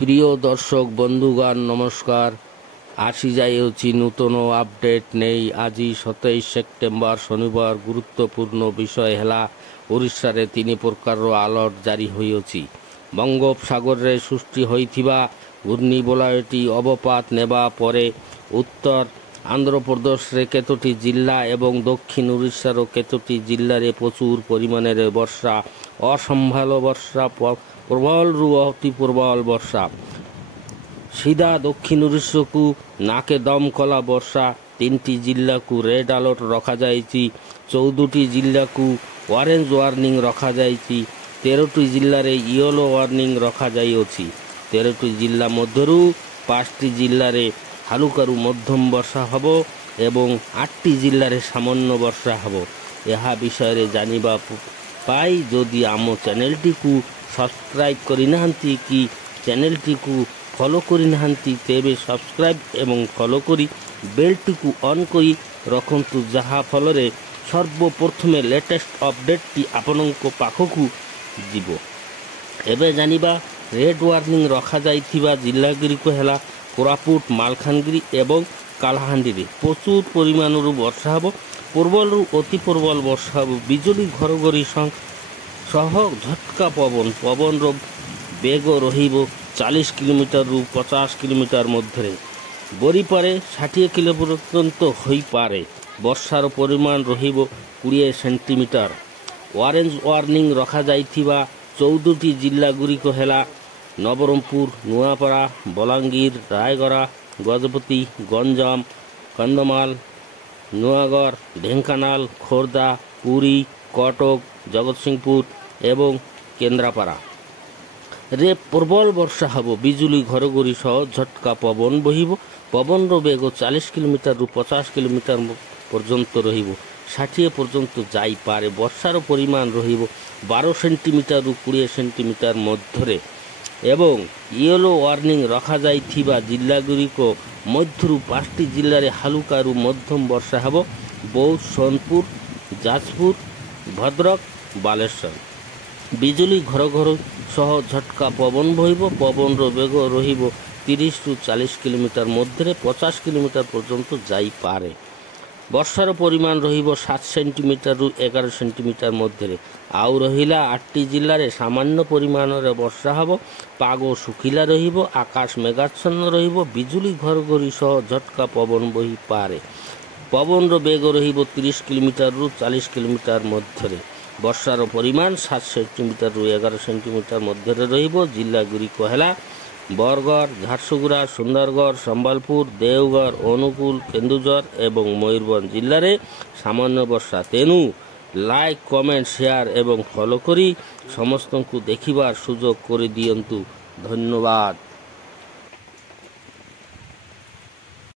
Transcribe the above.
প্রিয় দর্শক বন্ধুগণ নমস্কার। আসি যাইছি নূতন আপডেট ନେଇ ଆଜି 27 ସେପ୍ଟେମ୍ବର ଶନିବାର ଗୁରୁତ୍ୱପୂର୍ଣ୍ଣ ବିଷୟ ହେଲା ଓଡ଼ିଶାରେ 3 ପ୍ରକାରର ଆଲର୍ଟ ଜାରି ହୋଇଅଛି। ବଙ୍ଗୋପସାଗରରେ ସୃଷ୍ଟି ହୋଇଥିବା ଘୂର୍ଣ୍ଣିବଳୟଟି ଅବପାତ ନେବା ପରେ ଉତ୍ତର ଆନ୍ଧ୍ରପ୍ରଦେଶରେ କେତୋଟି ଜିଲ୍ଲା ଏବଂ ଦକ୍ଷିଣ ଓଡ଼ିଶାର କେତୋଟି ଜିଲ୍ଲାରେ ପ୍ରଚୁର ପରିମାଣରେ ବର୍ଷା, ଅସମ୍ଭାଳ ବର୍ଷା, ପ୍ରବଳରୁ ଅତି ପ୍ରବଳ ବର୍ଷା, ସିଧା ଦକ୍ଷିଣ ଓଡ଼ିଶାକୁ ନାକେ ଦମ କଲା ବର୍ଷା। 3ଟି ଜିଲ୍ଲାକୁ ରେଡ୍ ଆଲର୍ଟ ରଖାଯାଇଛି। 14ଟି ଜିଲ୍ଲାକୁ ଅରେଞ୍ଜ ୱାର୍ଣ୍ଣିଂ ରଖାଯାଇଛି। 13ଟି ଜିଲ୍ଲାରେ ୟେଲୋ ୱାର୍ଣ୍ଣିଂ ରଖାଯାଇଅଛି। 13ଟି ଜିଲ୍ଲା ମଧ୍ୟରୁ 5ଟି ଜିଲ୍ଲାରେ ହାଲୁକାରୁ ମଧ୍ୟମ ବର୍ଷା ହେବ ଏବଂ 8ଟି ଜିଲ୍ଲାରେ ସାମାନ୍ୟ ବର୍ଷା ହେବ। ଏହା ବିଷୟରେ ଜାଣିବା ପାଇଁ ଯଦି ଆମ ଚ୍ୟାନେଲଟିକୁ ସବସ୍କ୍ରାଇବ୍ କରିନାହାନ୍ତି କି ଚ୍ୟାନେଲଟିକୁ ଫଲୋ କରିନାହାନ୍ତି ତେବେ ସବସ୍କ୍ରାଇବ୍ ଏବଂ ଫଲୋ କରି ବେଲ୍ଟିକୁ ଅନ୍ କରି ରଖନ୍ତୁ, ଯାହାଫଳରେ ସର୍ବପ୍ରଥମେ ଲେଟେଷ୍ଟ ଅପଡେଟ୍ଟି ଆପଣଙ୍କ ପାଖକୁ ଯିବ। ଏବେ ଜାଣିବା ରେଡ୍ ୱାର୍ଣ୍ଣିଂ ରଖାଯାଇଥିବା ଜିଲ୍ଲାଗୁଡ଼ିକ ହେଲା କୋରାପୁଟ, ମାଲକାନଗିରି ଏବଂ କଳାହାଣ୍ଡିରେ ପ୍ରଚୁର ପରିମାଣରୁ ବର୍ଷା ହେବ। ପ୍ରବଳରୁ ଅତି ପ୍ରବଳ ବର୍ଷା ହେବ। ବିଜୁଳି ଘଡ଼ଘଡ଼ି ସହ ଝଟକା ପବନର ବେଗ ରହିବ 40 କିଲୋମିଟରରୁ 50 କିଲୋମିଟର ମଧ୍ୟରେ। ବରିପାରେ 60 କିଲୋମିଟର ପର୍ଯ୍ୟନ୍ତ ହୋଇପାରେ। ବର୍ଷାର ପରିମାଣ ରହିବ 20 ସେଣ୍ଟିମିଟର। ଅରେଞ୍ଜ ୱାର୍ଣ୍ଣିଂ ରଖାଯାଇଥିବା 14ଟି ଜିଲ୍ଲାଗୁଡ଼ିକ ହେଲା ନବରଙ୍ଗପୁର, ନୂଆପଡ଼ା, ବଲାଙ୍ଗୀର, ରାୟଗଡ଼ା, ଗଜପତି, ଗଞ୍ଜାମ, କନ୍ଧମାଳ, ନୂଆଗଡ଼, ଢେଙ୍କାନାଳ, ଖୋର୍ଦ୍ଧା, ପୁରୀ, କଟକ, ଜଗତସିଂହପୁର ଏବଂ କେନ୍ଦ୍ରାପଡ଼ା ରେ ପ୍ରବଳ ବର୍ଷା ହେବ। ବିଜୁଳି ଘଡ଼ଘଡ଼ି ସହ ଝଟକା ପବନ ବହିବ। ପବନର ବେଗ 40 କିଲୋମିଟରରୁ 50 କିଲୋମିଟର ପର୍ଯ୍ୟନ୍ତ ରହିବ। 60 ପର୍ଯ୍ୟନ୍ତ ଯାଇପାରେ। ବର୍ଷାର ପରିମାଣ ରହିବ 12 ସେଣ୍ଟିମିଟରରୁ 20 ସେଣ୍ଟିମିଟର ମଧ୍ୟରେ ଏବଂ ୟେଲୋ ୱାର୍ଣ୍ଣିଂ ରଖାଯାଇଥିବା ଜିଲ୍ଲାଗୁଡ଼ିକ ମଧ୍ୟରୁ 5ଟି ଜିଲ୍ଲାରେ ହାଲୁକାରୁ ମଧ୍ୟମ ବର୍ଷା ହେବ। ବୌଦ୍ଧ, ସୋନପୁର, ଯାଜପୁର, ଭଦ୍ରକ, ବାଲେଶ୍ୱର। ବିଜୁଳି ଘଡ଼ଘଡ଼ି ସହ ଝଟକା ପବନ ବହିବ। ପବନର ବେଗ ରହିବ 30ରୁ 40 କିଲୋମିଟର ମଧ୍ୟରେ 50 କିଲୋମିଟର ପର୍ଯ୍ୟନ୍ତ ଯାଇପାରେ। ବର୍ଷାର ପରିମାଣ ରହିବ 7 ସେଣ୍ଟିମିଟରରୁ 11 ସେଣ୍ଟିମିଟର ମଧ୍ୟରେ। ଆଉ ରହିଲା 8ଟି ଜିଲ୍ଲାରେ ସାମାନ୍ୟ ପରିମାଣରେ ବର୍ଷା ହେବ। ପାଗ ଶୁଖିଲା ରହିବ। ଆକାଶ ମେଘାଚ୍ଛନ୍ନ ରହିବ। ବିଜୁଳି ଘଡ଼ଘଡ଼ି ସହ ଝଟକା ପବନ ବହିପାରେ। ପବନର ବେଗ ରହିବ 30 କିଲୋମିଟରରୁ 40 କିଲୋମିଟର ମଧ୍ୟରେ। ବର୍ଷାର ପରିମାଣ 7 ସେଣ୍ଟିମିଟରରୁ 11 ସେଣ୍ଟିମିଟର ମଧ୍ୟରେ ରହିବ। ଜିଲ୍ଲାଗୁଡ଼ିକ ହେଲା ବରଗଡ଼, ଝାରସୁଗୁଡ଼ା, ସୁନ୍ଦରଗଡ଼, ସମ୍ବଲପୁର, ଦେଓଗଡ଼, ଅନୁଗୁଳ, କେନ୍ଦୁଝର ଏବଂ ମୟୂରଭଞ୍ଜ ଜିଲ୍ଲାରେ ସାମାନ୍ୟ ବର୍ଷା। ତେଣୁ ଲାଇକ୍, କମେଣ୍ଟ, ସେୟାର ଏବଂ ଫଲୋ କରି ସମସ୍ତଙ୍କୁ ଦେଖିବାର ସୁଯୋଗ କରିଦିଅନ୍ତୁ। ଧନ୍ୟବାଦ।